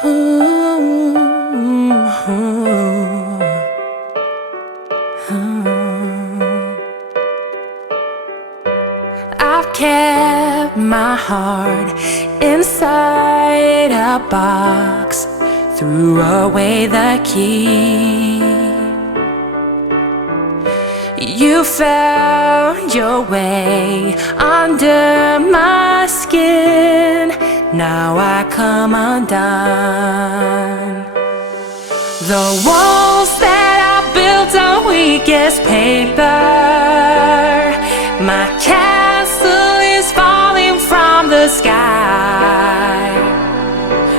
I've kept my heart inside a box, threw away the key. You found your way under my skin, now I come undone. The walls that I built on weakest paper, my castle is falling from the sky.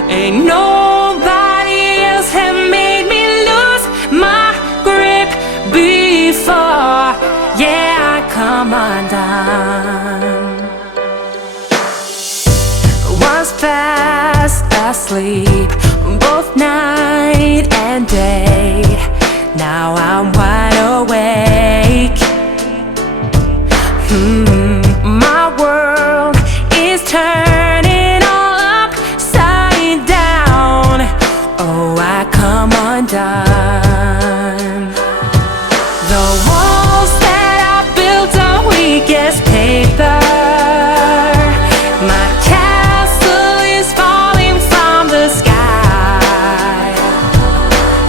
Ain't nobody else have made me lose my grip before. Yeah, I come undone. Was fast asleep both night and day, now I'm wide awake. My world is turning all upside down. Oh, I come undone. The walls that I built on weakest paper, my castle is falling from the sky.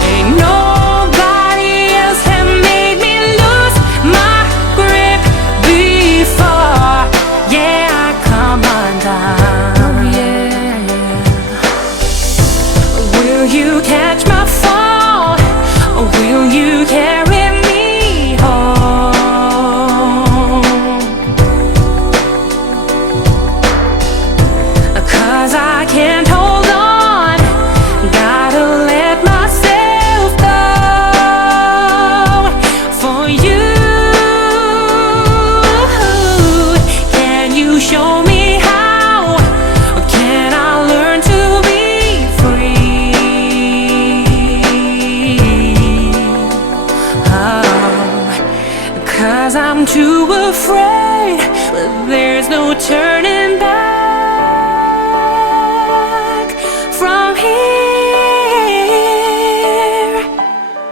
Ain't nobody else have made me lose my grip before. Yeah, I come undone. Oh, yeah. Will you catch my fall? Or will you carry me home? 'Cause I can't hold on, gotta let myself go for you. Can you show me how? Or can I learn to be free? Oh, 'cause I'm too afraid, but there's no turning back from here.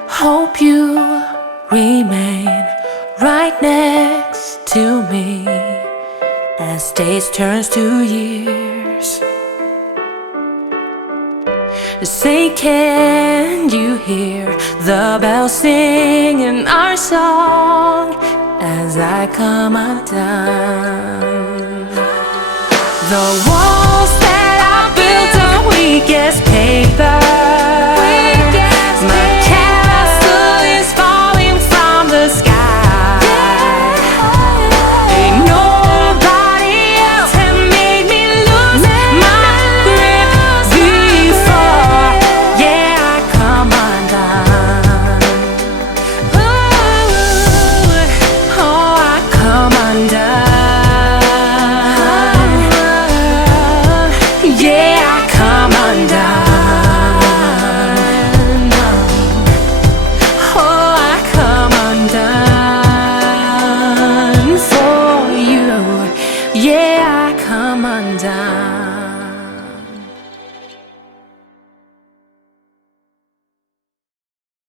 Hope you remain right next to me as days turns to years. Say, can you hear the bells singing our song as I come undone? The walls that I built on weakest paper,